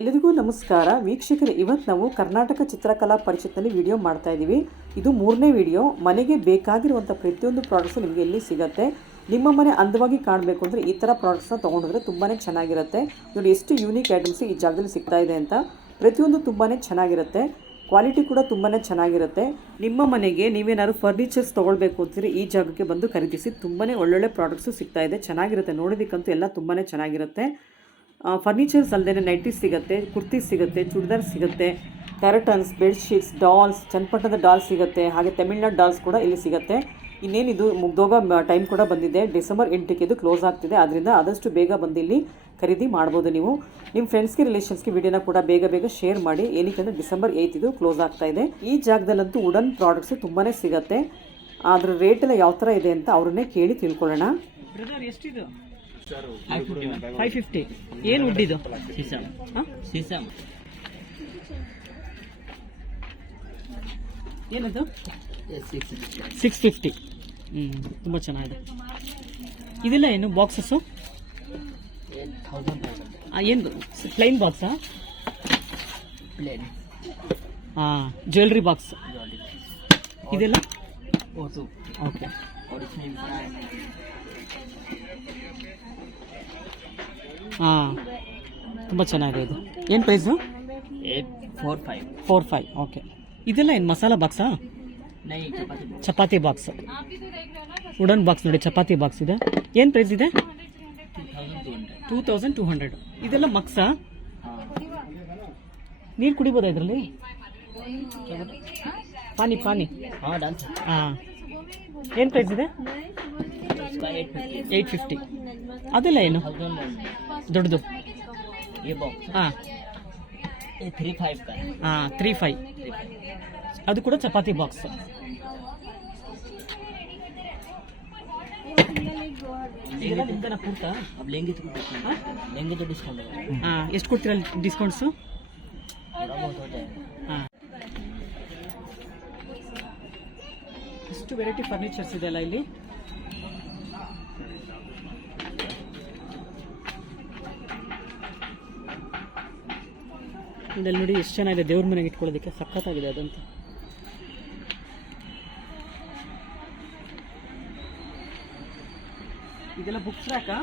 ಎಲ್ಲರಿಗೂ ನಮಸ್ಕಾರ. ವೀಕ್ಷಕರು ಇವತ್ತು ನಾವು ಕರ್ನಾಟಕ ಚಿತ್ರಕಲಾ ಪರಿಷತ್ನಲ್ಲಿ ವಿಡಿಯೋ ಮಾಡ್ತಾ ಇದ್ದೀವಿ. ಇದು ಮೂರನೇ ವಿಡಿಯೋ. ಮನೆಗೆ ಬೇಕಾಗಿರುವಂಥ ಪ್ರತಿಯೊಂದು ಪ್ರಾಡಕ್ಟ್ಸು ನಿಮಗೆ ಎಲ್ಲಿ ಸಿಗುತ್ತೆ. ನಿಮ್ಮ ಮನೆ ಅಂದವಾಗಿ ಕಾಣಬೇಕು ಅಂದರೆ ಈ ಥರ ಪ್ರಾಡಕ್ಟ್ಸ್ನ ತೊಗೊಂಡ್ರೆ ತುಂಬಾ ಚೆನ್ನಾಗಿರುತ್ತೆ. ನೋಡಿ, ಎಷ್ಟು ಯೂನಿಕ್ ಐಟಮ್ಸ್ ಈ ಜಾಗದಲ್ಲಿ ಸಿಗ್ತಾ ಇದೆ ಅಂತ. ಪ್ರತಿಯೊಂದು ತುಂಬಾ ಚೆನ್ನಾಗಿರುತ್ತೆ. ಕ್ವಾಲಿಟಿ ಕೂಡ ತುಂಬಾ ಚೆನ್ನಾಗಿರುತ್ತೆ. ನಿಮ್ಮ ಮನೆಗೆ ನೀವೇನಾದ್ರು ಫರ್ನಿಚರ್ಸ್ ತೊಗೊಳ್ಬೇಕು ಅಂತೀರಿ, ಈ ಜಾಗಕ್ಕೆ ಬಂದು ಖರೀದಿಸಿ ತುಂಬಾ ಒಳ್ಳೊಳ್ಳೆ ಪ್ರಾಡಕ್ಟ್ಸು ಸಿಗ್ತಾ ಇದೆ. ಚೆನ್ನಾಗಿರುತ್ತೆ. ನೋಡೋದಕ್ಕಂತೂ ಎಲ್ಲ ತುಂಬಾ ಚೆನ್ನಾಗಿರುತ್ತೆ. ಫರ್ನಿಚರ್ಸ್ ಅಲ್ಲದೆ ನೈಟೀಸ್ ಸಿಗುತ್ತೆ ಕುರ್ತೀಸ್ ಸಿಗುತ್ತೆ, ಚೂಡಿದಾರ್ ಸಿಗುತ್ತೆ ಕರ್ಟನ್ಸ್ ಬೆಡ್ಶೀಟ್ಸ್ ಡಾಲ್ಸ್ ಚನ್ನಪಟ್ಟಣದ ಡಾಲ್ಸ್ ಸಿಗುತ್ತೆ, ಹಾಗೆ ತಮಿಳ್ನಾಡು ಡಾಲ್ಸ್ ಕೂಡ ಇಲ್ಲಿ ಸಿಗುತ್ತೆ. ಇನ್ನೇನಿದು ಮುಗ್ದೋಗೋ ಟೈಮ್ ಕೂಡ ಬಂದಿದೆ. ಡಿಸೆಂಬರ್ ಎಂಟಕ್ಕೆ ಇದು ಕ್ಲೋಸ್ ಆಗ್ತಿದೆ. ಆದ್ದರಿಂದ ಆದಷ್ಟು ಬೇಗ ಬಂದು ಇಲ್ಲಿ ಖರೀದಿ ಮಾಡ್ಬೋದು ನೀವು. ನಿಮ್ಮ ಫ್ರೆಂಡ್ಸ್ಗೆ ರಿಲೇಷನ್ಸ್ಗೆ ವಿಡಿಯೋನ ಕೂಡ ಬೇಗ ಬೇಗ ಶೇರ್ ಮಾಡಿ. ಏನಕ್ಕೆ ಅಂದರೆ ಡಿಸೆಂಬರ್ ಏಯ್ತ್ ಇದು ಕ್ಲೋಸ್ ಆಗ್ತಾ ಇದೆ. ಈ ಜಾಗದಲ್ಲಂತೂ ವುಡನ್ ಪ್ರಾಡಕ್ಟ್ಸ್ ತುಂಬಾ ಸಿಗುತ್ತೆ. ಅದರ ರೇಟ್ ಎಲ್ಲ ಯಾವ ಥರ ಇದೆ ಅಂತ ಅವ್ರನ್ನೇ ಕೇಳಿ ತಿಳ್ಕೊಳ್ಳೋಣ. ಫೈವ್ ಫಿಫ್ಟಿ ಏನು ಉಡ್ಡಿದು ಸೀಸಮ್ ಹಾಂ ಸೀಸಮ್ ಏನದು? ಸಿಕ್ಸ್ ಫಿಫ್ಟಿ ಹ್ಞೂ ತುಂಬ ಚೆನ್ನಾಗಿದೆ. ಇದೆಲ್ಲ ಏನು ಬಾಕ್ಸಸ್ಸು ಏನು ಪ್ಲೈನ್ ಬಾಕ್ಸಾ ಪ್ಲೇನ್ ಹಾಂ ಜ್ಯುವೆಲ್ರಿ ಬಾಕ್ಸ್ ಇದೆಲ್ಲ? ಓಕೆ ಓಕೆ ಹಾಂ. ತುಂಬ ಚೆನ್ನಾಗಿದೆ ಇದು. ಏನು price eight four five four five okay ಇದೆಲ್ಲ ಏನು ಮಸಾಲ ಬಾಕ್ಸಾ ಚಪಾತಿ ಬಾಕ್ಸ್ ವುಡನ್ ಬಾಕ್ಸ್ ನೋಡಿ ಚಪಾತಿ ಬಾಕ್ಸ್ ಇದೆ. ಏನು ಪ್ರೈಸ್ ಇದೆ? ಟೂ ತೌಸಂಡ್ ಟೂ ಹಂಡ್ರೆಡ್ ಇದೆಲ್ಲ ಮಕ್ಸಾ ನೀರು ಕುಡಿಬೋದಾ ಇದರಲ್ಲಿ? ಪಾನಿ ಪಾನಿ. ಹಾಂ ಏನು ಪ್ರೈಸ್ ಇದೆ? ಏಯ್ಟ್ ಫಿಫ್ಟಿ ಅದೆಲ್ಲ ಏನು? ದೊಡ್ಡದು. ಹಾಂ. ತ್ರೀ ಫೈವ್ ಹಾಂ ತ್ರೀ ಫೈವ್ ಅದು ಕೂಡ ಚಪಾತಿ ಬಾಕ್ಸ್ ಎಷ್ಟು ಕೊಡ್ತೀರಾ ಡಿಸ್ಕೌಂಟ್ಸು ಹಾಂ. ಎಷ್ಟು ವೆರೈಟಿ ಫರ್ನಿಚರ್ಸ್ ಇದೆಯಲ್ಲ ಇಲ್ಲಿ? ಇದೆಲ್ಲ ನೋಡಿ ಎಷ್ಟು ಚೆನ್ನಾಗಿದೆ ದೇವ್ರ ಮನೆಗೆ ಇಟ್ಕೊಳ್ಳೋದಕ್ಕೆ ಸಖತ್ತಾಗಿದೆ ಅದಂತೂ. ಇದೆಲ್ಲ ಬುಕ್ಸ್ ರ್ಯಾಕಾ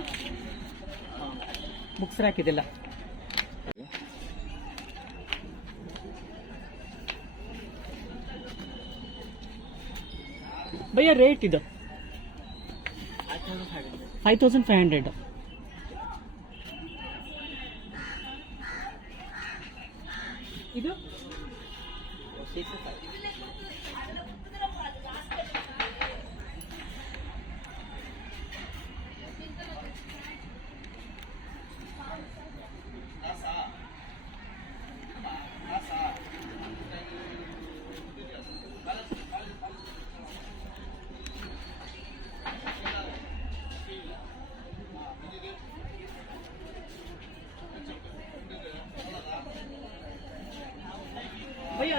ಬುಕ್ಸ್ ರ್ಯಾಕ್ ಇದೆಲ್ಲ. ಭಯ್ಯ ರೇಟ್ ಇದು. ಫೈವ್ ತೌಸಂಡ್ ಫೈವ್ ಹಂಡ್ರೆಡ್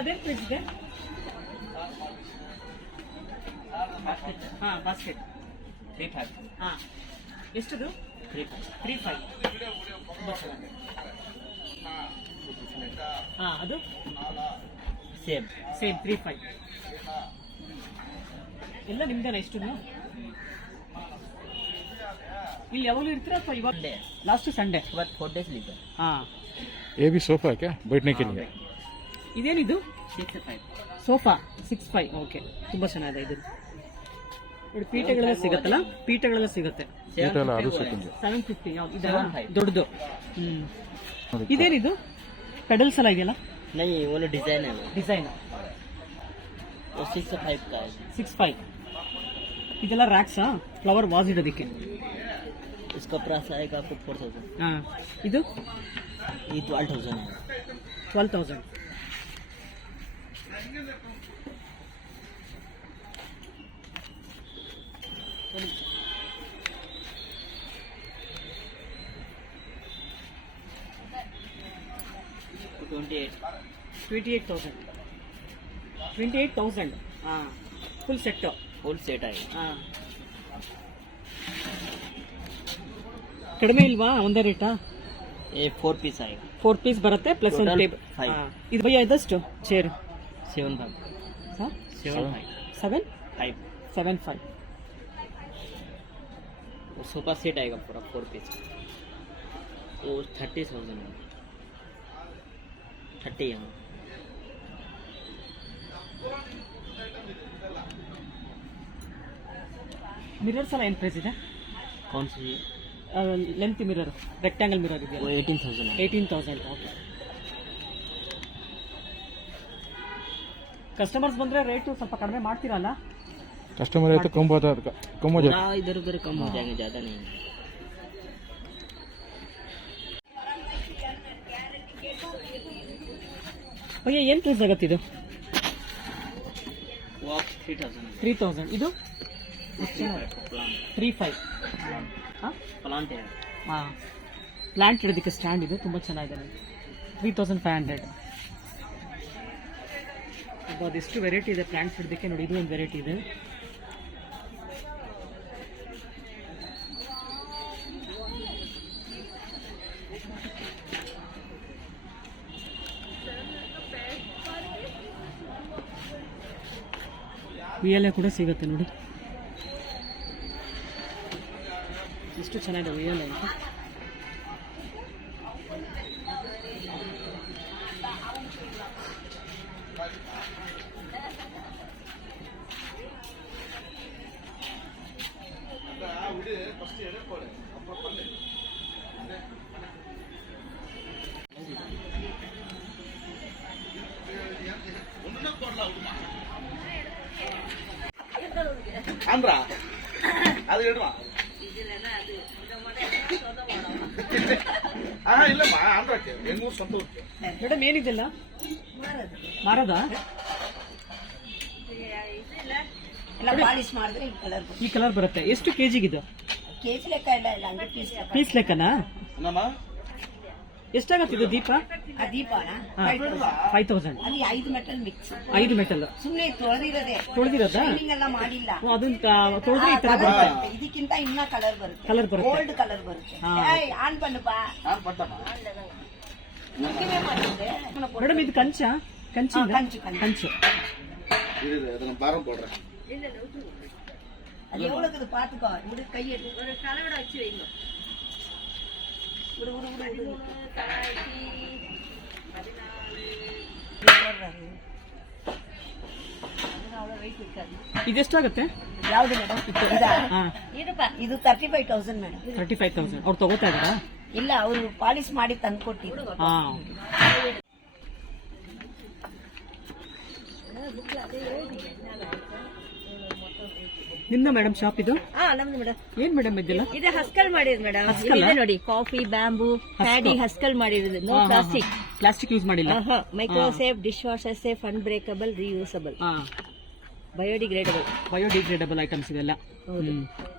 ಅದೇನು ಪ್ಲೇಟ್ ಇದೆ ಹಾಂ ಬಾಸ್ಕೆಟ್ ತ್ರೀ ಫೈವ್ ಹಾಂ. ಎಷ್ಟದು? ತ್ರೀ ಫೈವ್ ತ್ರೀ ಫೈವ್ ಹಾಂ ಅದು? ಸೇಮ್ ಸೇಮ್ ತ್ರೀ ಫೈವ್ ಎಲ್ಲ ನಿಮ್ದೇನಾ ಎಷ್ಟು ಇಲ್ಲಿ ಯಾವಾಗಲೂ ಇರ್ತೀರಾ ಅಥವಾ ಇವಾಗ ಲಾಸ್ಟ್ ಸಂಡೇ ಇವತ್ತು ಫೋರ್ ಡೇಸ್ ಲೀವ್ ಹಾಂ. ಎ ಬಿ ಸೋಫಾಕ್ಕೆ ಬೈಟ್ನೇಕೆ ಇದೇನಿದು? Six five sofa six five okay ತುಂಬ ಚೆನ್ನಾಗಿದೆ ಇದು ನೋಡಿ ಪೀಠಗಳೆಲ್ಲ ಸಿಗತ್ತಲ್ಲ ಪೀಠಗಳೆಲ್ಲ ಸಿಗುತ್ತೆ ಇದೆಲ್ಲ ಅದು ಸಿಕ್ಕಿಂದೆ ಸೆವೆನ್ ಫಿಫ್ಟಿ ಯಾವ್ದು ಇದೆಲ್ಲ Seven five. ದೊಡ್ಡದು ಹ್ಞೂ ಇದೇನಿದು ಪೆಡಲ್ಸ್ ಎಲ್ಲ ಇದೆಯಲ್ಲ नहीं वो लोग डिजाइन है वो ಡಿಸೈನ್ वो सिक्स फाइव का है ಸಿಕ್ಸ್ ಫೈವ್ ಇದೆಲ್ಲ ರ್ಯಾಕ್ಸಾ ಫ್ಲವರ್ ವಾಸ್ ಇಡೋದಕ್ಕೆ इसका प्राइस आएगा आपको फोर थाउजेंड ಹಾಂ ಇದು ये ट्वेल्व थाउजेंड है twelve thousand twenty eight twenty eight thousand twenty eight thousand full set full set ಆಗಿ ಹಾಂ ಕಡಿಮೆ ಇಲ್ವಾ ಒಂದೇ ರೇಟಾ ಏ ಫೋರ್ ಪೀಸ್ ಆಗಿ ಫೋರ್ ಪೀಸ್ ಬರುತ್ತೆ ಪ್ಲಸ್ ಒಂದು ಟೇಬಲ್ ಇದು ಭಯ ಇದಷ್ಟು chair seven five seven five seven five seven five वो सोफा सेट आएगा पूरा फोर पीस वो थर्टी थाउजेंड है थर्टी है ಮಿರರ್ಸ್ ಎಲ್ಲ ಏನು ಪ್ರೈಸ್ ಇದೆ कौन सी ಲೆಂತ್ ಮಿರರ್ ರೆಕ್ಟ್ಯಾಂಗಲ್ ಮಿರರ್ वो ಇದೆಯಲ್ಲ एटीन थाउजेंड है ಏಯ್ಟೀನ್ ತೌಸಂಡ್ ಕಸ್ಟಮರ್ಸ್ ಬಂದರೆ ರೇಟು ಸ್ವಲ್ಪ ಕಡಿಮೆ ಮಾಡ್ತೀರಲ್ಲ कस्टमर है तो कम बता कम हो जाता थोड़ा इधर उधर कम हो जाएंगे ज़्यादा नहीं ಭಯ್ಯ ಏನು ಪ್ರೈಸ್ ಆಗುತ್ತೆ ಇದು वो आप थ्री थाउजेंड ತ್ರೀ ತೌಸಂಡ್ ಇದು प्लांट ತ್ರೀ ಫೈವ್ ಹಾಂ प्लांट है ಹಾಂ ಪ್ಲಾಂಟ್ ಇಡೋದಕ್ಕೆ ಸ್ಟ್ಯಾಂಡ್ ಇದು ತುಂಬ ಚೆನ್ನಾಗಿದೆ ತ್ರೀ ತೌಸಂಡ್ ಫೈವ್ ಹಂಡ್ರೆಡ್ ಅದೆಷ್ಟು ವೆರೈಟಿ ಇದೆ ಪ್ಲಾಂಟ್ಸ್ ಇಡೋದಕ್ಕೆ ನೋಡಿ, ಇದು ಒಂದು ವೆರೈಟಿ ಇದೆ. ಉಯ್ಯಾಲೆ ಕೂಡ ಸಿಗುತ್ತೆ ನೋಡಿ. ಎಷ್ಟು ಚೆನ್ನಾಗಿದೆ ಉಯ್ಯಾಲೆ ಅಂತ. ಅಂದ್ರ ಅದು ಇಡುವ ಹಾ ಇಲ್ಲಮ್ಮ ಆಂಧ್ರಕ್ಕೆ ಎಂಗೂರು ಸ್ವಂತಕ್ಕೆ ಮೇಡಮ್ ಏನಿದೆಲ್ಲ ಮಾರದ ಎಲ್ಲ ಪಾಲಿಶ್ ಮಾಡಿದ್ರೆ ಈ ಕಲರ್ ಈ ಕಲರ್ ಬರುತ್ತೆ ಎಷ್ಟು ಕೆಜಿಗಿದು ಕೆಜಿ ಲೆಕ್ಕ ಇಲ್ಲ ಇಲ್ಲ ಹಂಗೆ ಪೀಸ್ ಲೆಕ್ಕ ಪೀಸ್ ಲೆಕ್ಕನಾ ನಮ್ಮ ಎಷ್ಟಾಗತ್ತೆ ಇದು ದೀಪ ಆ ದೀಪನ ಫೈವ್ ತೌಸಂಡ್ ಅಲ್ಲಿ ಐದು ಮೆಟಲ್ ಮಿಕ್ಸ್ ಐದು ಮೆಟಲ್ ಸುಮ್ನೆ ತೊಳೆದಿರೋದೆ ತೊಳೆದಿರೋದಾ ಶೈನಿಂಗ್ ಎಲ್ಲ ಮಾಡಿಲ್ಲ ಅದನ್ನ ತೊಳೆದ್ರೆ ಈ ತರ ಆ, colour ಬರುತ್ತೆ ಬರುತ್ತೆ. ಇದಕ್ಕಿಂತ ಇನ್ನ ಕಲರ್ ಬರುತ್ತೆ ಕಲರ್ ಬರುತ್ತೆ ಗೋಲ್ಡ್ ಕಲರ್ ಬರುತ್ತೆ ಹಾ. ಏಯ್, ಆನ್ ಪಣ್ಣಪ್ಪ ನಾನು ಪಟ್ಟಮ್ಮ ಮುಖ್ಯವೇ ಮಾಡಿದ್ರೆ ಮೇಡಮ್ ಇದು ಕಂಚ ಕಂಚ ಹಾ, ಕಂಚು, ಕಂಚು. ಕಂಚು இது ಅದನ್ನ பாரம் போடுறேன் அது எவ்வளவுக்குது பாத்துக்கோ விடு கை எடுத்து ஒரு கலவட வச்சு வைங்க ಇದೆಷ್ಟಾಗತ್ತೆ? ಯಾವ್ದು ಮೇಡಮ್ ಇದಾ? Thirty five thousand madam thirty five thousand ಅವ್ರು ತಗೋತಾ ಇದ್ದಾರಾ? ಇಲ್ಲ ಅವರು ಪಾಲಿಶ್ ಮಾಡಿ ತಂದ್ಕೊಟ್ಟಿದ್ರು ಹಾ ನಿಮ್ದ ಮೇಡಮ್ ಶಾಪ್ ಇದು? ಹಾ ನಮ್ದು ಮೇಡಮ್ ಏನ್ ಮೇಡಮ್ ಇದೆಲ್ಲ? ಇದೆ ಹಸ್ಕಲ್ ಮಾಡಿರೋದು ಮೇಡಮ್? ಇದೆ ನೋಡಿ ಕಾಫಿ ಬ್ಯಾಂಬು ಪ್ಯಾಡಿ ಹಸ್ಕಲ್ ಮಾಡಿರೋದು. ನೋ ಪ್ಲಾಸ್ಟಿಕ್ ಪ್ಲಾಸ್ಟಿಕ್ ಯೂಸ್ ಮಾಡಿಲ್ಲ? Micro safe dishwasher safe unbreakable reusable reusable biodegradable biodegradable items ಇದೆಲ್ಲ.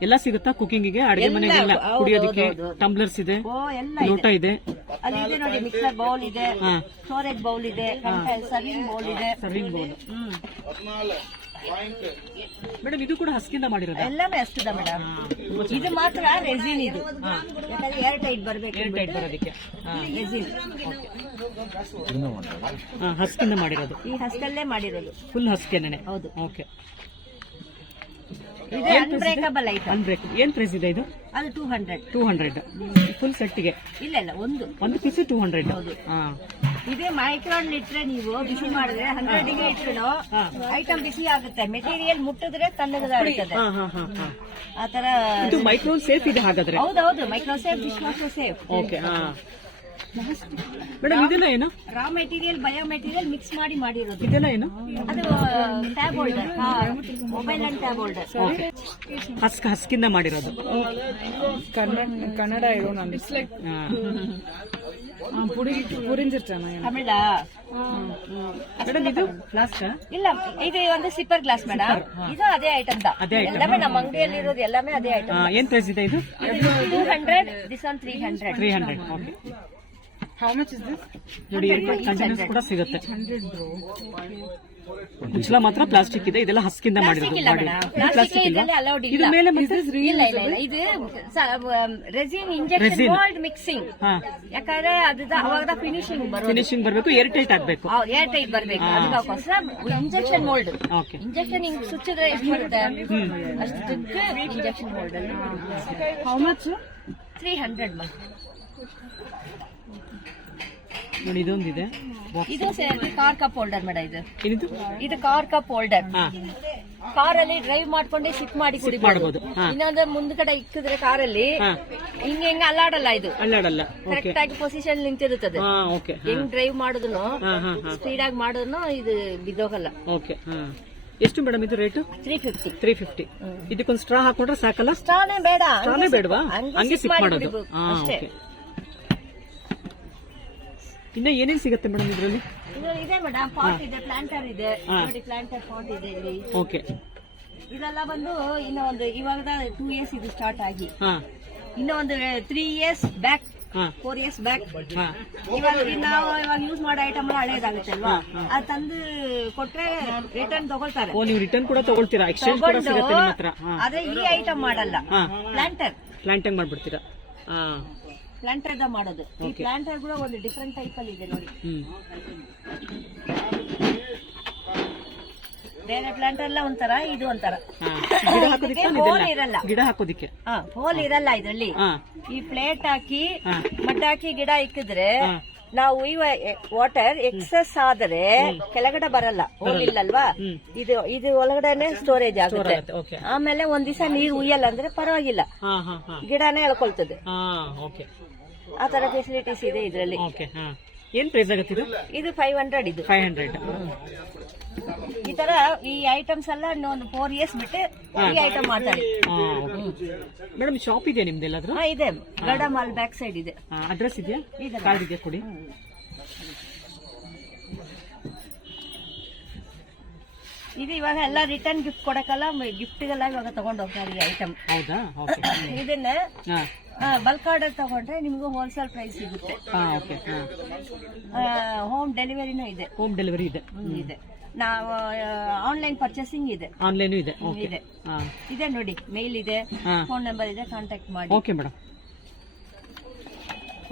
ಎಲ್ಲ ಸಿಗುತ್ತಾ ಕುಕಿಂಗಿಗೆ ಅಡಿಗೆ ಅಡುಗೆ ಮನೆಗೆಲ್ಲ? ಕುಡಿಯೋದಕ್ಕೆ. ಟಂಬ್ಲರ್ಸ್ ಇದೆ? ಲೋಟ ಇದೆ. ಅಲ್ಲಿ ಇದೆ ನೋಡಿ ಮಿಕ್ಸರ್ ಬೌಲ್ ಇದೆ. ಸ್ಟೋರೇಜ್ ಬೌಲ್ ಇದೆ. ಸರ್ವಿಂಗ್ ಬೌಲ್ ಇದೆ. ಸರ್ವಿಂಗ್ ಬೌಲ್ ಮೇಡಮ್ ಇದು ಕೂಡ ಹಸ್ಕಿಂದ ಮಾಡಿರೋದು? ಎಲ್ಲಾமே ಅಷ್ಟಿದೆ ಮೇಡಮ್. ಇದು ಮಾತ್ರ ರೆಸಿನ್ ಇದು. ಯಾಕಂದ್ರೆ ಏರ್ ಟೈಟ್ ಬರ್ಬೇಕು ಏರ್ ಟೈಟ್ ಬರೋದಕ್ಕೆ. ರೆಸಿನ್ ಹಾ, ಹಸ್ಕಿಂದ ಮಾಡಿರೋದು. ಈ ಹಸ್ಕಲ್ಲೇ ಮಾಡಿರೋದು. ಫುಲ್ ಹಸ್ಕೆನೆ ಹೌದು. ಓಕೆ ಇದು ಅನ್ಬ್ರೇಕಬಲ್ ಐಟಮ್ ಅನ್ಬ್ರೇಕ್ ಏನ್ ಪ್ರೈಸ್ ಇದೆ? ಇದು ಅದು two hundred two hundred full ಸೆಟ್ಗೆ ಇಲ್ಲ ಇಲ್ಲ ಒಂದು. ಒಂದು ಪೀಸ್ ಟೂ ಹಂಡ್ರೆಡ್ ಇದೇ ಮೈಕ್ರಾನ್ ಇಟ್ರೆ ನೀವು ಬಿಸಿ ಮಾಡಿದ್ರೆ ಹಂಡ್ರೆಡ್ ಡಿಗ್ರಿ ಇಟ್ರು ಐಟಮ್ ಬಿಸಿ ಆಗುತ್ತೆ. ಮೆಟೀರಿಯಲ್ ಮುಟ್ಟಿದ್ರೆ ತಣ್ಣಗಾಗುತ್ತದೆ ಆತರ ಮೈಕ್ರೋನ್ ಸೇಫ್ ಇದೆ ಹಾಗಾದ್ರೆ? ಹೌದೌದು micro safe dishwasher safe okay madam ಇದೆಲ್ಲ ಏನು? Raw material bio material mix ಮಾಡಿ ಮಾಡಿರೋದು. ಇದೆಲ್ಲ ಏನು? ಅದು tab holder mobile and tab holder husk ಹಸ್ಕಿಂದ ಮಾಡಿರೋದು. ಕನ್ನಡ ಕನ್ನಡ ಇರೋ ನಾನು. ಹಾ. ತಮಿಳ? ಮೇಡಮ್ ಇದು ಫ್ಲಾಸ್ಕ್ ಇಲ್ಲ ಇದು ಒಂದು ಸಿಪ್ಪರ್ ಗ್ಲಾಸ್ ಮೇಡಮ್. ಇದು ಅದೇ ಐಟಮ್ ಅದೇ item. ನಮ್ಮ ಅಂಗಡಿಯಲ್ಲಿ ಇರೋದು ಎಲ್ಲಾமே ಅದೇ ಐಟಮ್ ಏನ್ ಪ್ರೈಸ್ ಇದೆ ಇದು? Two hundred this one three hundred three hundred okay how much is this ನೋಡಿ ಕಂಟೈನರ್ಸ್ ಕೂಡ ಸಿಗುತ್ತೆ. ಮುಚ್ಚಳ ಮಾತ್ರ ಪ್ಲಾಸ್ಟಿಕ್ ಇದೆ. ಇದೆಲ್ಲ ಹಸ್ಕಿಂದ ಮಾಡಿರೋದು ಪ್ಲಾಸ್ಟಿಕ್ ಇಲ್ಲ ಇದ್ರಲ್ಲಿ ಇಲ್ವಾ ಅಲೌಡ್ ಇದು ಇಲ್ಲ. ಮೇಲೆ ಇದು ರೆಸಿನ್ ಇಂಜೆಕ್ಷನ್. ಗೋಲ್ಡ್ ಮಿಕ್ಸಿಂಗ್ ಯಾಕಂದ್ರೆ ಅದು ಅವಾಗ ಫಿನಿಶಿಂಗ್ ಫಿನಿಶಿಂಗ್ ಬರಬೇಕು ಏರ್ ಟೈಟ್ ಆಗಬೇಕು. ಏರ್ ಟೈಟ್ ಬರಬೇಕು. ಅದಕ್ಕೋಸ್ಕರ ಇಂಜೆಕ್ಷನ್ ಮೋಲ್ಡ್ ಓಕೆ ಇಂಜೆಕ್ಷನ್ ಹಿಂಗ್ ಸುಚ್ಚಿದ್ರೆ ಎಷ್ಟು ಬರುತ್ತೆ? ಅಷ್ಟಕ್ಕೆ ಇಂಜೆಕ್ಷನ್ ಮೋಲ್ಡ್ ಅಲ್ಲಿ. ಹೌ ಮಚ್ ತ್ರೀ ಹಂಡ್ರೆಡ್ ನೋಡಿ ಇದೊಂದಿದೆ. ಇದು ಕಾರ್ ಕಪ್ ಹೋಲ್ಡರ್ ಮೇಡ ಇದು. ಏನಿದು ಇದು ಕಾರ್ ಕಪ್ ಹೋಲ್ಡರ್ ಹಾ. ಕಾರ್ ಅಲ್ಲಿ ಡ್ರೈವ್ ಮಾಡ್ಕೊಂಡೆ ಶಿಫ್ಟ್ ಮಾಡಿ ಕುಡಿಬಹುದು ಮಾಡ್ಬೋದು. ಹಾ. ಇನ್ನೊಂದು ಮುಂದ್ಗಡೆ ಇಕ್ಕಿದ್ರೆ ಕಾರಲ್ಲಿ ಹಾ. ಹಿಂಗೆ ಹಿಂಗ ಅಲ್ಲಾಡಲ್ಲ ಇದು. ಅಲ್ಲಾಡಲ್ಲ. ಓಕೆ ಕರೆಕ್ಟ್ ಆಗಿ ಪೊಸಿಷನ್ ನಿಂತಿರುತ್ತದೆ. ಹಾ ಓಕೆ ಹೆಂಗ್ ಡ್ರೈವ್ ಮಾಡಿದ್ರು ಹಾ ಹಾ ಹಾ ಸ್ಪೀಡ್ ಆಗಿ ಮಾಡಿದ್ರು ಇದು ಬಿದ್ದೋಗಲ್ಲ. ಓಕೆ ಹಾ. ಎಷ್ಟು ಮೇಡಮ್ ಇದು rate three fifty three fifty ಇದಕ್ಕೊಂದು ಸ್ಟ್ರಾ ಹಾಕೊಂಡ್ರೆ ಸಾಕಲ್ಲ? ಸ್ಟಾನೇ ಬೇಡ. ಸ್ಟ್ರಾನೇ ಬೇಡವಾ? ಹಂಗೆ ಸಿಕ್ ಮಾಡೋದು. ಹಾ ಅಷ್ಟೇ. ಓಕೆ ಇನ್ನ ಏನೇನ್ ಸಿಗುತ್ತೆ ಮೇಡಮ್ ಇದರಲ್ಲಿ? ಇದು ಇದೆ ಮೇಡಮ್ ಪಾಟ್ ಇದೆ ಪ್ಲಾಂಟರ್ ಇದೆ. ಹಾ. ನೋಡಿ ಪ್ಲಾಂಟರ್ ಪಾಟ್ ಇದೆ ಇಲ್ಲಿ. ಓಕೆ ಇದೆಲ್ಲ ಬಂದು ಇನ್ನ ಒಂದು ಇವಾಗ ಟೂ ಇಯರ್ಸ್ ಇದು ಸ್ಟಾರ್ಟ್ ಆಗಿ. ಹಾ. ಇನ್ನ ಒಂದು ತ್ರೀ ಇಯರ್ಸ್ ಬ್ಯಾಕ್ ಹಾ. ಫೋರ್ ಇಯರ್ಸ್ ಬ್ಯಾಕ್ ಹಾ. ಇವಾಗ ನಾವು ಇವಾಗ ಯೂಸ್ ಮಾಡೋ ಐಟಮ್ ಎಲ್ಲ ಹಳೇದಾಗುತ್ತೆ ಅಲ್ವಾ? ಅದು ತಂದು ಕೊಟ್ರೆ ರಿಟರ್ನ್ ತಗೊಳ್ತಾರೆ. ಓ ನೀವು ರಿಟರ್ನ್ ಕೂಡ ತಗೊಳ್ತೀರಾ? ಎಕ್ಸ್ಚೇಂಜ್ ಕೂಡ ತಗೊಂಡು ಸಿಗುತ್ತೆ ನಿಮ್ಮ ಹತ್ರ. ಹಾ. ಆದ್ರೆ ಈ ಐಟಮ್ ಮಾಡಲ್ಲ. ಹಾ. ಪ್ಲಾಂಟರ್ ಪ್ಲಾಂಟಿಂಗ್ ಮಾಡ್ಬಿಡ್ತೀರಾ? ಹಾ. ಪ್ಲಾಂಟರ್ ಮಾಡೋದು. ಈ ಪ್ಲಾಂಟರ್ ಕೂಡ ಒಂದು ಡಿಫ್ರೆಂಟ್ ಟೈಪ್ ಅಲ್ಲಿ ಇದೆ ನೋಡಿ. ಬೇರೆ ಪ್ಲಾಂಟರ್ ಎಲ್ಲ ಒಂಥರ ಇದು ಒಂಥರ. ಹಾ ಗಿಡ ಹಾಕೋದಿಕ್ಕೆ ಇದಕ್ಕೆ ಇರಲ್ಲ. ಗಿಡ ಹಾಕೋದಿಕ್ಕೆ? ಹೋಲ್ ಇರಲ್ಲ ಇದರಲ್ಲಿ. ಈ ಪ್ಲೇಟ್ ಹಾಕಿ. ಮಟ್ಟ ಹಾಕಿ ಗಿಡ ಇಕ್ಕಿದ್ರೆ ನಾವು ಈ ವಾಟರ್ ಎಕ್ಸಸ್ ಆದರೆ ಕೆಳಗಡೆ ಬರಲ್ಲ. ಹೋಲ್ ಇಲ್ಲಲ್ವಾ? ಇದು ಇದು ಒಳಗಡೆನೆ ಸ್ಟೋರೇಜ್ ಆಗುತ್ತೆ. ಆಮೇಲೆ ಒಂದ್ ದಿವಸ ನೀರು ಉಯ್ಯಲ್ಲ ಅಂದ್ರೆ ಪರವಾಗಿಲ್ಲ. ಗಿಡನೇ ಎಳ್ಕೊಳ್ತದೆ ಆ ತರ ಫೆಸಿಲಿಟೀಸ್ ಇದೆ ಇದರಲ್ಲಿ. ಓಕೆ ಹಾ. ಏನ್ ಪ್ರೈಸ್ ಆಗುತ್ತೆ ಇದು? ಇದು ಫೈವ್ ಹಂಡ್ರೆಡ್ ಇದು. ಫೈವ್ ಹಂಡ್ರೆಡ್ ಈ ತರ ಈ ಐಟಮ್ಸ್ ಎಲ್ಲ ಇನ್ನೊಂದು ಫೋರ್ ಇಯರ್ಸ್ ಬಿಟ್ಟು ಈ ಐಟಮ್ ಮಾಡ್ತಾರೆ ಮೇಡಮ್ ಶಾಪ್ ಇದೆ ನಿಮ್ದು ಎಲ್ಲಾದ್ರೂ? ಹಾ ಇದೆ. ಗಡ ಮಾಲ್ ಬ್ಯಾಕ್ ಸೈಡ್ ಇದೆ. ಅಡ್ರೆಸ್ ಇದೆಯಾ? ಇದೆ. ಕಾರ್ಡ್ ಇದೆಯಾ ಕೊಡಿ? ಇದು ಇವಾಗ ಎಲ್ಲ ರಿಟರ್ನ್ ಗಿಫ್ಟ್ ಕೊಡಕ್ಕಲ್ಲ ಗಿಫ್ಟ್ಗೆಲ್ಲ ಇವಾಗ ತಗೊಂಡು ಹೋಗ್ತಾರೆ ಈ ಐಟಮ್ ಹೌದಾ? ಇದನ್ನ ಬಲ್ಕ್ ಆರ್ಡರ್ ತಗೊಂಡ್ರೆ ನಿಮ್ಗೆ ಹೋಲ್ಸೇಲ್ ಪ್ರೈಸ್ ಸಿಗುತ್ತೆ. ಹಾ ಓಕೆ ಹಾ. ಹೋಮ್ ಡೆಲಿವರಿನೂ ಇದೆ. ಹೋಮ್ ಡೆಲಿವರಿ ಇದೆ. ಇದೆ. ನಾವು ಆನ್ಲೈನ್ ಪರ್ಚೇಸಿಂಗ್ ಇದೆ. ಆನ್ಲೈನ್ ಇದೆ. ಇದೆ. ಹಾ. ಇದೆ ನೋಡಿ ಮೇಲ್ ಇದೆ ಫೋನ್ ನಂಬರ್ ಇದೆ ಕಾಂಟ್ಯಾಕ್ಟ್ ಮಾಡಿ. Okay madam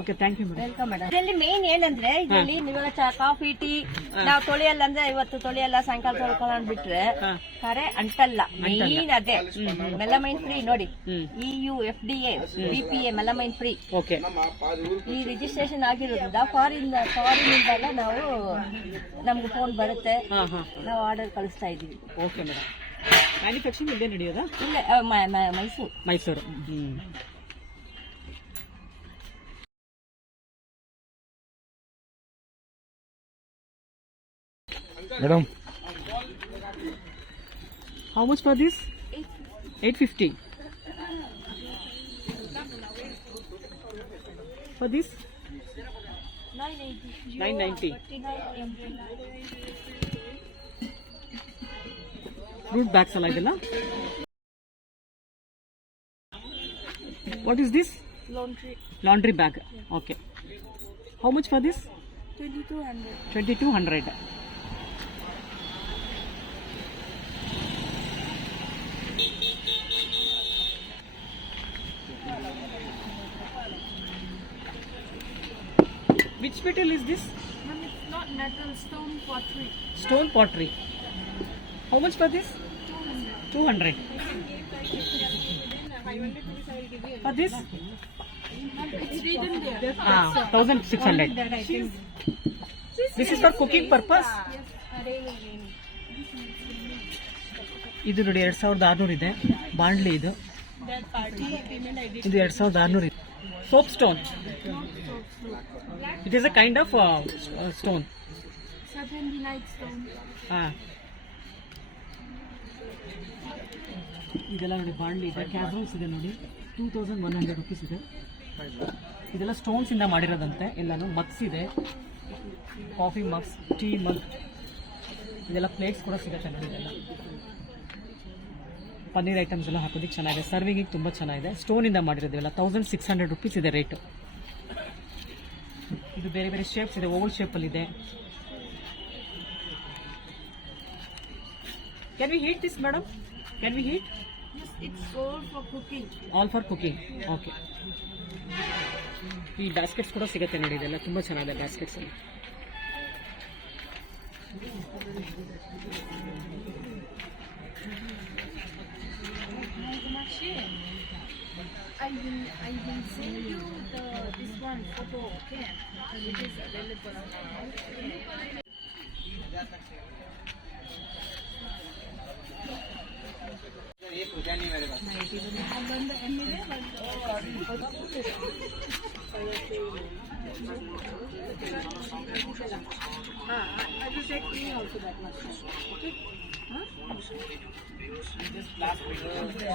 okay thank you madam welcome madam ಇದರಲ್ಲಿ ಮೇನ್ ಏನಂದ್ರೆ ಇದರಲ್ಲಿ ನೀವಾಗ ಕಾಫಿ ಟೀ ನಾವು ತೊಳೆಯಲ್ಲ ಅಂದ್ರೆ ಇವತ್ತು ತೊಳೆಯಲ್ಲ ಸಾಯಂಕಾಲ ತೊಳ್ಕೊಳ್ಳೋಣ ಬಿಟ್ರೆ ಕರೆ ಅಂಟಲ್ಲ. ಮೇನ್ ಅದೇ. ಮೆಲಮೈನ್ ಫ್ರೀ ನೋಡಿ. E U F D A B P A melamine free okay ಈ ರಿಜಿಸ್ಟ್ರೇಷನ್ ಆಗಿರೋದ್ರಿಂದ ಫಾರಿನ್ ಫಾರಿನ್ ಇಂದೆಲ್ಲ ನಾವು ನಮ್ಗೆ ಫೋನ್ ಬರುತ್ತೆ. ನಾವು ಆರ್ಡರ್ ಕಳಿಸ್ತಾ ಇದೀವಿ ಓಕೆ ಮೇಡಮ್ ಮ್ಯಾನುಫ್ಯಾಕ್ಚರಿಂಗ್ ಇಲ್ಲೇ ನಡೆಯೋದಾ? ಇಲ್ಲೇ Mysuru. Mysuru. Madam. How much for this? 850. For this? 980. 990. Fruit bags are What is this? Laundry. Laundry bag. Yeah. Okay. How much for this? 2200. 2200. Which metal is this? it's not metal stone pottery Stone pottery. How much for this? 200. For this? it's written there Ah, 1600. This is for cooking purpose? ಇದು ನೋಡಿ ಎರಡ್ ಸಾವಿರದ ಆರ್ನೂರು ಇದೆ ಬಾಂಡ್ಲಿ ಇದು ಇದು ಎರಡ್ ಸಾವಿರದ ಆರ್ನೂರು ಇದೆ soap stone it is a kind of stone Southern delight stone. ಹಾ. ಇದೆಲ್ಲ ನೋಡಿ ಬಾಂಡ್ಲಿ ಇದೆ. ಕ್ಯಾಬ್ರೂಮ್ಸ್ ಇದೆ ನೋಡಿ. Two thousand one hundred rupees ಇದೆ. ಇದೆಲ್ಲ ಸ್ಟೋನ್ಸ್ ಇಂದ ಮಾಡಿರೋದಂತೆ. ಎಲ್ಲಾನು ಮಗ್ಸ್ ಇದೆ. ಕಾಫಿ ಮಗ್ಸ್ ಟೀ ಮಗ್ ಇದೆಲ್ಲ ಪ್ಲೇಟ್ಸ್ ಕೂಡ ಸಿಗುತ್ತೆ ನೋಡಿ ಇದೆಲ್ಲ. ಪನ್ನೀರ್ ಐಟಮ್ಸ್ ಎಲ್ಲ ಹಾಕೋದಕ್ಕೆ ಚೆನ್ನಾಗಿದೆ. ಸರ್ವಿಂಗಿಗೆ ತುಂಬ ಚೆನ್ನಾಗಿದೆ. ಸ್ಟೋನಿಂದ ಮಾಡಿರೋದಿಲ್ಲ ತೌಸಂಡ್ ಸಿಕ್ಸ್ ಹಂಡ್ರೆಡ್ ರುಪೀಸ್ ಇದೆ ರೇಟು ಇದು ಬೇರೆ ಬೇರೆ ಶೇಪ್ಸ್ ಇದೆ ಓವಲ್ ಶೇಪಲ್ಲಿ ಇದೆ. Can we heat this madam can we heat It's all for cooking. All for cooking okay ಈ ಬ್ಯಾಸ್ಕೆಟ್ಸ್ ಕೂಡ ಸಿಗುತ್ತೆ ನೋಡಿ ಇದೆಲ್ಲ ತುಂಬ ಚೆನ್ನಾಗಿದೆ ಬ್ಯಾಸ್ಕೆಟ್ಸ್ ಎಲ್ಲ. I will, I will send you the, this one photo, okay? It is available now. Huh? Just last video.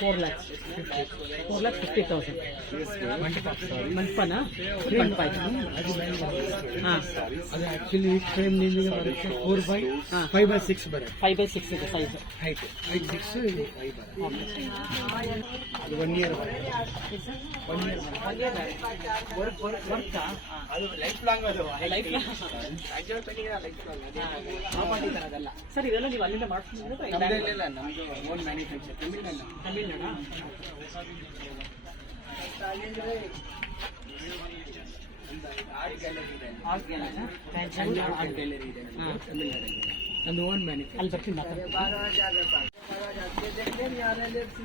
Four lakhs four lakhs fifty thousand ಮಂಟಪನಾ ಮಂಟಪ ಹಾಂ ಅದು ಆಕ್ಚುಲಿ ಫ್ರೇಮ್ ನಿಮಗೆ ಬರುತ್ತೆ four by. Five by six ಬರುತ್ತೆ. Five by six ಇದೆ size height ಐದು six ಇದು five ಬರುತ್ತೆ. ಅದು ಒನ್ ಇಯರ್ ಒನ್ ಇಯರ್ ಅದು ಲೈಫ್ ಲಾಂಗ್ ಅದು. ಸರ್ ಇದೆಲ್ಲ ನೀವು ಅಲ್ಲಿಂದ ಮಾಡ್ಸ್ಕೊಂಡಿರೋದು? ಇಲ್ಲ ನಮ್ದು ಓನ್ ಮ್ಯಾನುಫ್ಯಾಕ್ಚರ್ ತಮಿಳ್ನಾಡು. ತಮಿಳ್ನಾಡ? ಆರ್ಟ್ ಗ್ಯಾಲರಿ ಇದೆ. ಆರ್ಟ್ ಗ್ಯಾಲರಿನಾ? ಆರ್ಟ್ ಗ್ಯಾಲರಿ ಇದೆ ಹಾ. ತಮಿಳ್ನಾಡಲ್ಲಿ. ನಮ್ದು ಓನ್ ಮ್ಯಾನುಫ್ಯಾಕ್ಚರ್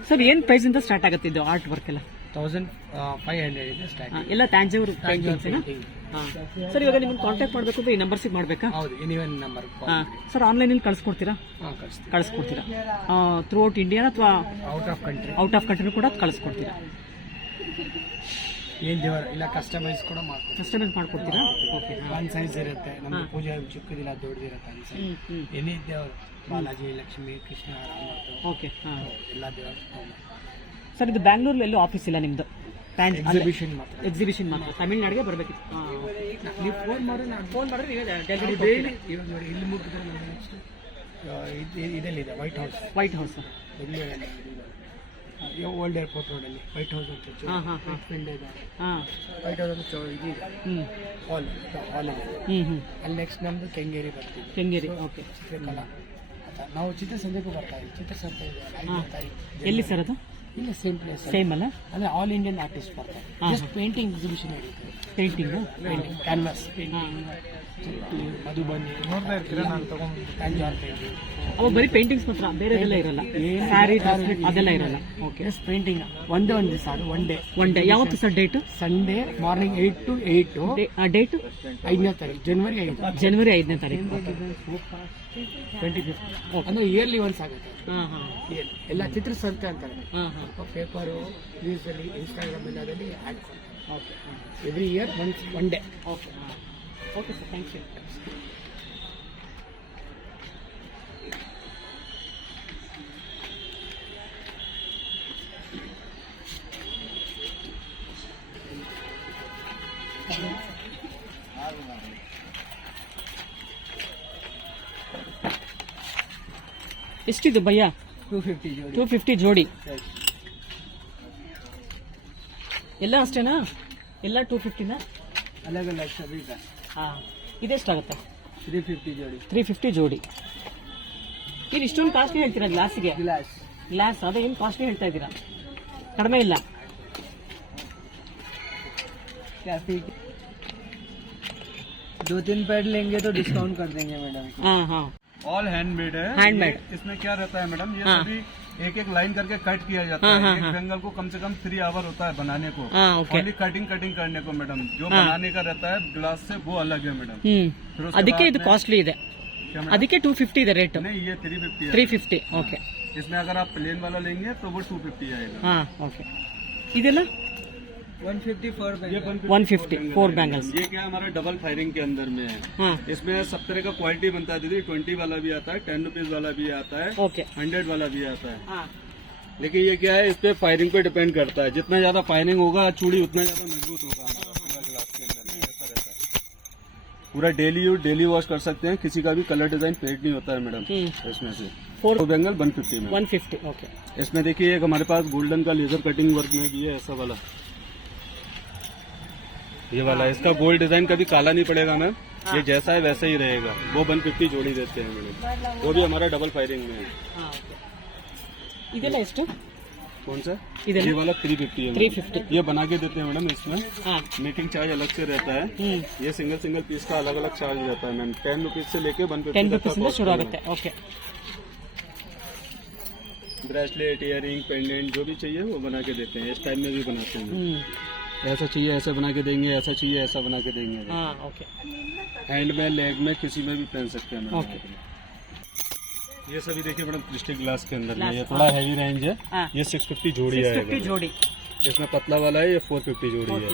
ಸರ್ ಏನು ಪ್ರೈಸ್ ಇಂದ ಸ್ಟಾರ್ಟ್ ಆಗುತ್ತೆ ಇದು ಆರ್ಟ್ ವರ್ಕ್ ಎಲ್ಲ? ತೌಸಂಡ್ ಫೈವ್ ಹಂಡ್ರೆಡ್ ಇದೆ ಸ್ಟಾರ್ಟ್ ಎಲ್ಲ painting. ಸರ್ ಇವಾಗ ನಿಮ್ಮನ್ನು ಕಾಂಟ್ಯಾಕ್ಟ್ ಮಾಡಬೇಕು ಅಂದ್ರೆ ಈ ನಂಬರ್ಸಿಗೆ ಮಾಡಬೇಕಾ ಹೌದು ಎನಿವನ್ ನಂಬರ್ ಸರ್ ಆನ್ಲೈನಲ್ಲಿ ಕಳಿಸ್ಕೊಡ್ತೀರಾ? ಕಳಿಸ್ಕೊಡ್ತೀರಾ? ಥ್ರೂ ಔಟ್ ಇಂಡಿಯಾ ಅಥವಾ out of country out of country ಕೂಡ ಕಳಿಸ್ಕೊಡ್ತೀರಾ? ಏನ್ ದೇವರ ಇಲ್ಲ ಕಸ್ಟಮೈಸ್ ಕೂಡ ಮಾಡ್ಕೊಡ್ತೀವಿ. ಕಸ್ಟಮೈಸ್ ಮಾಡ್ಕೊಡ್ತೀರಾ? ಓಕೆ ಒಂದು ಸೈಜ್ ಇರುತ್ತೆ. ನಮ್ಮ ಪೂಜೆ ಚಿಕ್ಕದಿಲ್ಲ ದೊಡ್ಡದಿರುತ್ತೆ ಏನೇ ದೇವರು. ಬಾಲಾಜಿ ಲಕ್ಷ್ಮಿ ಕೃಷ್ಣ ರಾಮ ಓಕೆ ಹಾಂ. ಎಲ್ಲ ದೇವರು ಸರ್ ಇದು ಬ್ಯಾಂಗ್ಳೂರಲ್ಲಿ ಎಲ್ಲೂ ಆಫೀಸ್ ಇಲ್ಲ ನಿಮ್ಮದು ಎಕ್ಸಿಬಿಷನ್ ಮಾತ್ರ. ಎಕ್ಸಿಬಿಷನ್ ಮಾತ್ರ. ತಮಿಳ್ನಾಡಿಗೆ ಬರಬೇಕಿತ್ತು. ನೀವು ಫೋನ್ ಮಾಡಿ ನಾನು ಫೋನ್ ಮಾಡಿದ್ರೆ ನೀವೇ ಡೆಲಿವರಿ ಡೈಲಿ ಇವಾಗ ನೋಡಿ ಇಲ್ಲಿ next ಇದಲ್ಲಿದೆ? White House White House old airport ರೋಡಲ್ಲಿ ವೈಟ್ ಹೌಸ್ ಅಂತ ವೈಟ್ ಹೌಸ್ ಅಂತ ಇದು ಹಾಲ್ ಹಾಲ್ ಹ್ಞೂ ಹ್ಞೂ ಅಲ್ಲಿ ನೆಕ್ಸ್ಟ್ ನಮ್ಮದು ಕೆಂಗೇರಿ ಬರ್ತೀವಿ ಕೆಂಗೇರಿ ಓಕೆ ಚಿತ್ರಕಲಾ. ನಾವು ಚಿತ್ರಸಂತೆಗೂ ಬರ್ತಾ ಇದ್ದೀವಿ ಚಿತ್ರಸಂತೆ ಎಲ್ಲಿ ಸರ್ ಅದು? ಇಲ್ಲ ಸೇಮ್ ಪ್ಲೇಸ್ ಸೇಮ್ ಅಲ್ಲ? ಅಂದ್ರೆ ಆಲ್ ಇಂಡಿಯನ್ ಆರ್ಟಿಸ್ಟ್ ಬರ್ತಾರೆ. ಜಸ್ಟ್ ಪೇಂಟಿಂಗ್ ಎಕ್ಸಿಬಿಷನ್ ನಡೀತದೆ. ಪೇಂಟಿಂಗ್ ಪೇಂಟಿಂಗ್ ಕ್ಯಾನ್ವಾಸ್ ಹಾಂ ಮಧುಬನಿ ನೋಡ್ತಾ ಇರ್ತೀರಾ? ನಾನು ತಗೊಂಡು ಪೇಂಟಿಂಗ್ ಅವು ಬರೀ ಪೇಂಟಿಂಗ್ಸ್ ಮಾತ್ರ ಬೇರೆದೆಲ್ಲ ಇರಲ್ಲ. ಸ್ಯಾರಿ ಅದೆಲ್ಲ ಇರಲ್ಲ. ಓಕೆ ಜಸ್ಟ್ ಪೇಂಟಿಂಗ್ ಒಂದೇ ಒಂದು ದಿವಸ ಅದು ಒನ್ ಡೇ ಒನ್ ಡೇ ಯಾವತ್ತು sir date Sunday morning eight to eight date ಐದನೇ ತಾರೀಕು ಜನವರಿ ಐದು. ಜನವರಿ ಐದನೇ ತಾರೀಕು. ಟ್ವೆಂಟಿ ಫಿಫ್ತ್ ಅಂದ್ರೆ ಇಯರ್ಲಿ ಒನ್ಸ್ ಆಗುತ್ತೆ. ಹಾಂ ಹಾಂ. Yearly. ಎಲ್ಲ ಚಿತ್ರಸಂತೆ ಅಂತಾರೆ. ಹಾಂ ಹಾಂ. ಪೇಪರು ನ್ಯೂಸಲ್ಲಿ Instagram ಎಲ್ಲದಲ್ಲಿ okay every year once one day okay ಹಾಂ ಓಕೆ ಸರ್ ಥ್ಯಾಂಕ್ ಯು ಎಷ್ಟಿದು ಭಯ್ಯ ಟೂ ಫಿಫ್ಟಿ ಜೋಡಿ ಟೂ ಫಿಫ್ಟಿ ಜೋಡಿ ಎಲ್ಲ ಅಷ್ಟೇನಾ ಎಲ್ಲ ಟೂ ಫಿಫ್ಟಿನಾ ಅಲಗ್ ಅಲಗ್ ಸಬ್ ಇದೆ ಹಾಂ ಇದೆಷ್ಟಾಗುತ್ತೆ ತ್ರೀ ಫಿಫ್ಟಿ ಜೋಡಿ ತ್ರೀ ಫಿಫ್ಟಿ ಜೋಡಿ ಏನು ಇಷ್ಟೊಂದು ಕಾಸ್ಟ್ಲಿ ಹೇಳ್ತೀರಾ ಗ್ಲಾಸಿಗೆ ಗ್ಲಾಸ್ ಗ್ಲಾಸ್ ಅದೇ ಏನು ಕಾಸ್ಟ್ಲಿ ಹೇಳ್ತಾ ಇದ್ದೀರಾ ಕಡಿಮೆ ಇಲ್ಲ कैफे दो तीन पैड लेंगे तो डिस्काउंट कर देंगे मैडम ಹಾಂ ಹಾಂ ऑल हैंडमेड है Handmade. ये- इसमें क्या रहता है मैडम ये हाँ। सभी एक एक लाइन करके कट किया जाता हाँ, है हाँ, एक हाँ। बैंगल को कम से कम थ्री आवर होता है बनाने को ಹಾಂ ಓಕೆ ओनली कटिंग कटिंग करने को मैडम जो हाँ। बनाने का रहता है ग्लास से वो अलग है मैडम ಹ್ಞೂ फिर उसके ಅದಕ್ಕೆ बाद ಇದು में- ಕಾಸ್ಟ್ಲಿ ಇದೆ क्या मैडम ಅದಕ್ಕೆ ಟೂ ಫಿಫ್ಟಿ ಇದೆ ರೇಟು नहीं ये थ्री फिफ्टी ತ್ರೀ है ಫಿಫ್ಟಿ ಓಕೆ इसमें अगर आप प्लेन वाला लेंगे तो वो टू फिफ्टी आएगा ಹಾಂ ಓಕೆ ಇದೆಲ್ಲ ये 150 फोर बैंगल्स ये क्या हमारा डबल फायरिंग के अंदर में है। हाँ। इसमें सब तरह का क्वालिटी बनता है दीदी ट्वेंटी वाला भी आता है टेन रुपीज़ वाला भी आता है ओके हंड्रेड वाला भी आता है। हाँ। लेकिन ये क्या है इस पे फायरिंग पे डिपेंड करता है। जितना ज़्यादा फायरिंग होगा चूड़ी उतना ज़्यादा मज़बूत होगा हमारा पूरा ग्लास के अंदर ऐसा रहता है। पूरा डेली यूज़ डेली वॉश कर सकते हैं किसी का भी कलर डिज़ाइन पेड नहीं होता है मैडम हम्म। इसमें से। फोर तो बेंगल वन फिफ्टी में 150 ओके इसमें देखिए एक हमारे पास गोल्डन का लेजर कटिंग वर्क में भी है ऐसा वाला। ये वाला इसका गोल्ड डिज़ाइन कभी काला नहीं पड़ेगा मैम। ये जैसा है वैसा ही रहेगा। वो वन फिफ्टी जोड़ी देते हैं मैडम। वो भी हमारा डबल फायरिंग में है। इधर लास्ट कौन सा? इधर ये वाला थ्री फिफ्टी है थ्री फिफ्टी ये बना के देते हैं मैडम इसमें। मेकिंग चार्ज अलग से रहता है। ये सिंगल सिंगल पीस का अलग अलग चार्ज रहता है मैम। टेन रुपीज़ से लेके वन फिफ्टी शुरू होता है। ओके। ब्रेसलेट इयर पेंडेंट जो भी चाहिए वो बना के देते हैं। इस टाइम में भी बनाते हैं। ऐसा चाहिए ऐसा बना के देंगे ऐसा चाहिए ऐसा बना के देंगे। हैंड में लेग में किसी में भी पहन सकते हैं ये सभी देखिए बड़ा क्रिस्टल ग्लास के अंदर ये थोड़ा हैवी रेंज है। ये सिक्स फिफ्टी जोड़ी है जोड़ी। इसमें पतला वाला है ये फोर फिफ्टी जोड़ी है।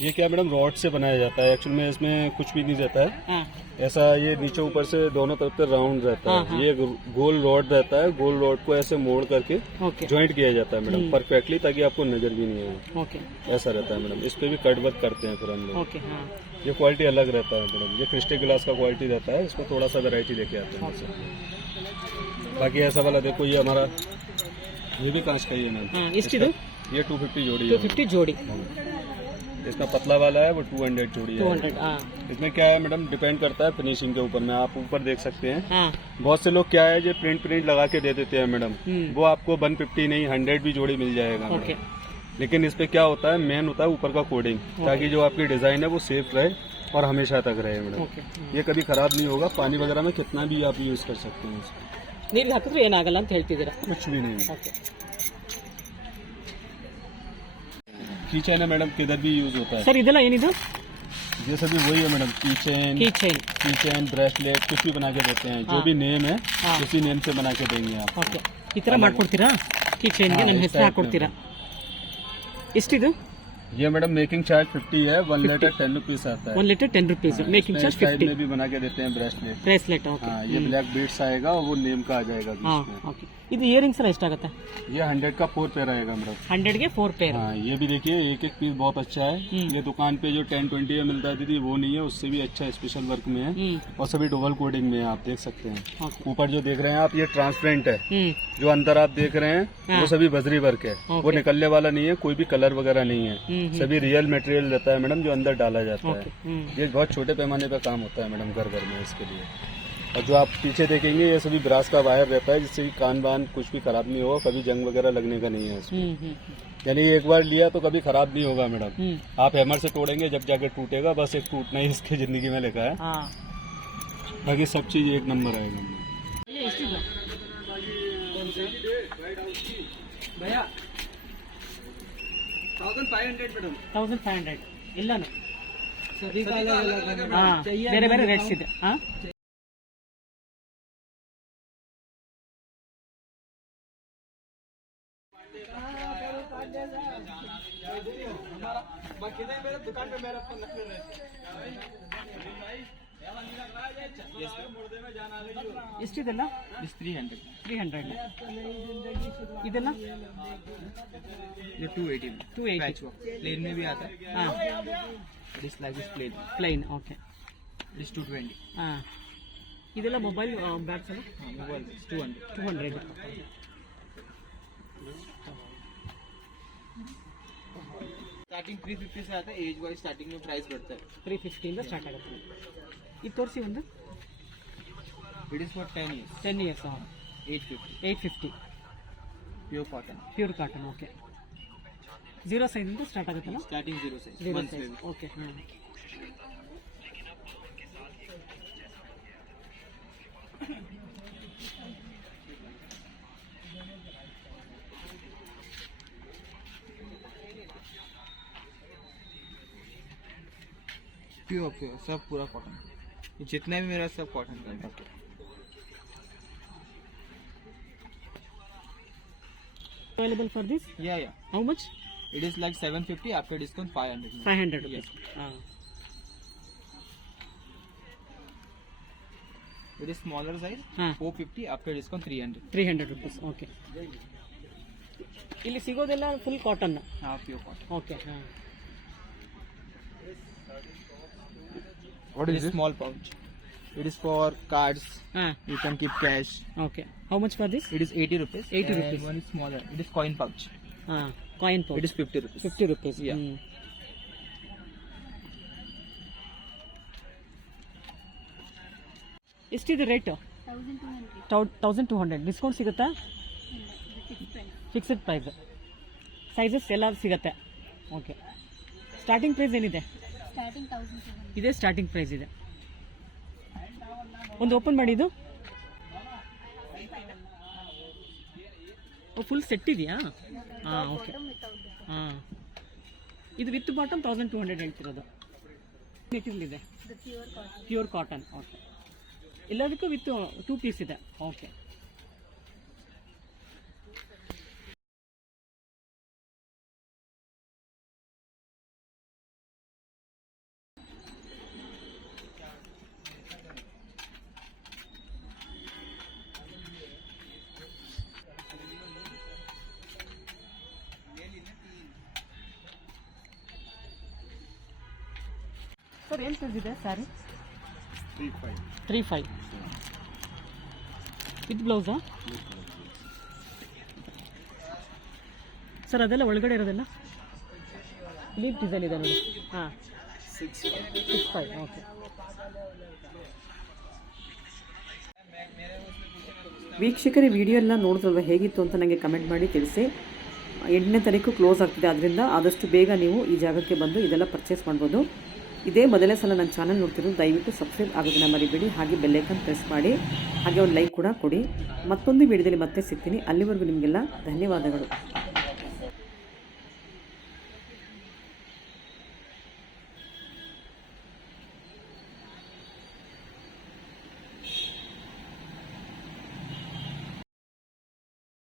ये क्या मैडम रॉड से बनाया जाता है एक्चुअल में इसमें कुछ भी नहीं रहता है। हाँ। ऐसा ये नीचे ऊपर से दोनों तरफ़ से राउंड रहता है हाँ। ये गोल रॉड रहता है गोल रॉड को ऐसे मोड़ करके ज्वाइंट किया जाता है मैडम परफेक्टली ताकि आपको नज़र भी नहीं आए। ऐसा रहता है मैडम। इस पे भी कट वर्क करते हैं फिर हम लोग। ये क्वालिटी अलग रहता है मैडम। ये क्रिस्टल ग्लास का क्वालिटी रहता है इसको थोड़ा सा वेरायटी लेके आते हैं बाकी ऐसा वाला देखो ये हमारा ये भी कांच का ही है मैम। इसकी ये 250 जोड़ी है। 250 जोड़ी। हाँ। इसका पतला वाला है वो 200 जोड़ी 200, है हाँ। इसमें क्या है मैडम डिपेंड करता है फिनिशिंग के ऊपर। में आप ऊपर देख सकते हैं। हाँ। बहुत से लोग क्या है जो प्रिंट प्रिंट लगा के दे देते हैं मैडम। वो आपको 150 नहीं 100 भी जोड़ी मिल जाएगा ओके। लेकिन इस पे क्या होता है मेन होता है ऊपर का कोडिंग ताकि जो आपकी डिज़ाइन है वो सेफ़ रहे और हमेशा तक रहे मैडम। ये कभी खराब नहीं होगा। पानी वगैरह में कितना भी आप यूज़ कर सकते हैं। कुछ भी नहीं। ಓಕೆ कीचेन है मैडम किधर भी यूज होता है ಸರ್ ಇದೆಲ್ಲ ಏನಿದು ये सभी वही है madam keychain keychain keychain bracelet कुछ भी बना के देते हैं जो हाँ। भी नेम है हाँ। उसी नेम से बना के देंगे आप ಓಕೆ ಈ ಥರ ಮಾಡ್ಕೊಡ್ತೀರಾ ಕೀ ಚೈನ್ಗೆ ಹಾಂ, ನಿಮ್ಮ ಈ ಹೆಸರು type ಹಾಕೊಡ್ತೀರಾ ಎಷ್ಟಿದು ये मैडम मेकिंग चार्ज फिफ्टी है वन लीटर टेन रुपीज़ आता है। One litre ten rupees making charge fifty में भी बना के देते हैं ब्रेसलेट ब्रेसलेट ओके ये ब्लैक बीट्स आएगा और वो नेम का आ जाएगा इधर इयर रिंग्स एक्स्ट्रा करता है? ये हंड्रेड का फोर पेयर आएगा मैडम। हंड्रेड के फोर पेयर हाँ, ये भी देखिए एक एक पीस बहुत अच्छा है। ये दुकान पे जो टेन ट्वेंटी में मिलता है दीदी वो नहीं है उससे भी अच्छा स्पेशल वर्क में है। और सभी डबल कोडिंग में आप देख सकते हैं। ऊपर जो देख रहे हैं आप ये ट्रांसपेरेंट है। जो अंदर आप देख रहे हैं वो सभी बजरी वर्क है। वो निकलने वाला नहीं है कोई भी कलर वगैरह नहीं है। सभी रियल मटेरियल रहता है मैडम जो अंदर डाला जाता है। ये बहुत छोटे पैमाने पर काम होता है मैडम घर घर में इसके लिए। और जो आप पीछे देखेंगे ये सभी ब्रास का वायर रहता है जिससे कान बान कुछ भी खराब नहीं होगा कभी जंग वगैरह लगने का नहीं है इसमें। यानी एक बार लिया तो कभी खराब नहीं होगा मैडम। आप हेमर से तोड़ेंगे जब जाके टूटेगा बस एक टूटना ही इसके ज़िंदगी में लिखा है। बाकी सब चीज़ एक नंबर है भैया ತೌಸಂಡ್ ಫೈವ್ ಹಂಡ್ರೆಡ್ ಎಲ್ಲಾನು ಹಾಂ ಬೇರೆ ಬೇರೆ ರೇಟ್ಸ್ ಇದೆ. ಹಾಂ? ಎಷ್ಟಿದೆಲ್ಲ? ತ್ರೀ ಹಂಡ್ರೆಡ್ ತ್ರೀ ಹಂಡ್ರೆಡ್ ಇದೆಲ್ಲ ये two eighty two eighty plain में भी आता है ಹಾಂ दिस लाइक इस plain plain okay this two twenty ಹಾಂ ಇದೆಲ್ಲ ಮೊಬೈಲ್ ಬ್ಯಾಗ್ಸ್ ಎಲ್ಲ mobile two hundred two hundred starting three fifty से आता है एज वाइज स्टार्टिंग में प्राइस बढ़ता है ತ್ರೀ ಫಿಫ್ಟಿಯಿಂದ ಸ್ಟಾರ್ಟ್ ಆಗುತ್ತೆ ಇದು ತೋರಿಸಿ ಒಂದು it is for ten years ten years eight fifty eight fifty pure cotton pure cotton okay zero ಸೈಜಿಂದ start ಆಗುತ್ತಲ್ಲ स्टार्टिंग जीरो से ಜೀರೋ वन से ಸೈಜ್ ಓಕೆ ಹಾಂ प्योर प्योर सब पूरा कॉटन जितना भी मेरा सब कॉटन का available for this? Yeah, yeah. How much? It is like 750 after discount 500. 500 rupees. Yes. Ah. It is smaller size. Ah. 450 after discount 300. 300 rupees. Okay. ಇಲ್ಲಿ ಸಿಗೋದೆಲ್ಲ ಫುಲ್ ಕಾಟನ್ ಹಾ ಪ್ಯೂರ್ ಕಾಟನ್ ಓಕೆ ಹಾ what is small pouch It is for cards. Ah. You can keep cash. Okay. How much for this? It is 80 rupees. 80 and rupees. One is smaller. It is coin pouch. Ah, coin pouch. It is 50 rupees. 50 rupees. Yeah. Mm. ಎಷ್ಟಿದೆ rate. Thousand two hundred discount ಸಿಗುತ್ತಾ fixed price sizes ಎಲ್ಲ ಸಿಗುತ್ತೆ okay starting price ಏನಿದೆ. ಇದೇ starting price ಇದೆ ಒಂದು open ಮಾಡಿ ಇದು ಫುಲ್ ಸೆಟ್ ಇದೆಯಾ? ಹಾಂ ಓಕೆ ಹಾಂ ಇದು with bottom thousand two hundred ಹೇಳ್ತಿರೋದು. ಮೆಟೀರಿಯಲ್ ಇದೆ. ಪ್ಯೂರ್ ಕಾಟನ್ ಓಕೆ ಎಲ್ಲದಕ್ಕೂ ವಿತ್ ಟೂ ಪೀಸ್ ಇದೆ. ಓಕೆ ಇದೆ ಸ್ಯಾರಿ ತ್ರೀ ಫೈವ್ ವಿತ್ ಬ್ಲೌಸಾ ಸರ್ ಅದೆಲ್ಲ ಒಳಗಡೆ ಇರೋದೆಲ್ಲ? ಲೀಫ್ ಡಿಸೈನ್ ಇದೆ ನೋಡಿ. ಹಾಂ. ಸಿಕ್ಸ್ ಫೈವ್ ಓಕೆ ವೀಕ್ಷಕರೇ ವಿಡಿಯೋ ಎಲ್ಲ ನೋಡಿದ್ರಲ್ವ? ಹೇಗಿತ್ತು ಅಂತ ನನಗೆ ಕಮೆಂಟ್ ಮಾಡಿ ತಿಳಿಸಿ. ಎಂಟನೇ ತಾರೀಕು ಕ್ಲೋಸ್ ಆಗ್ತಿದೆ ಆದ್ದರಿಂದ ಆದಷ್ಟು ಬೇಗ ನೀವು ಈ ಜಾಗಕ್ಕೆ ಬಂದು ಇದೆಲ್ಲ ಪರ್ಚೇಸ್ ಮಾಡ್ಬೋದು. ಇದೇ ಮೊದಲನೇ ಸಲ ನನ್ನ ಚಾನಲ್ ನೋಡ್ತಿರೋದು, ದಯವಿಟ್ಟು ಸಬ್ಸ್ಕ್ರೈಬ್ ಆಗೋದನ್ನ ಮರಿಬೇಡಿ. ಹಾಗೆ ಬೆಲ್ಲೈಕನ್ ಪ್ರೆಸ್ ಮಾಡಿ. ಹಾಗೆ ಒಂದು ಲೈಕ್ ಕೂಡ ಕೊಡಿ. ಮತ್ತೊಂದು ವಿಡಿಯೋದಲ್ಲಿ ಮತ್ತೆ ಸಿಗ್ತೀನಿ. ಅಲ್ಲಿವರೆಗೂ ನಿಮಗೆಲ್ಲ ಧನ್ಯವಾದಗಳು.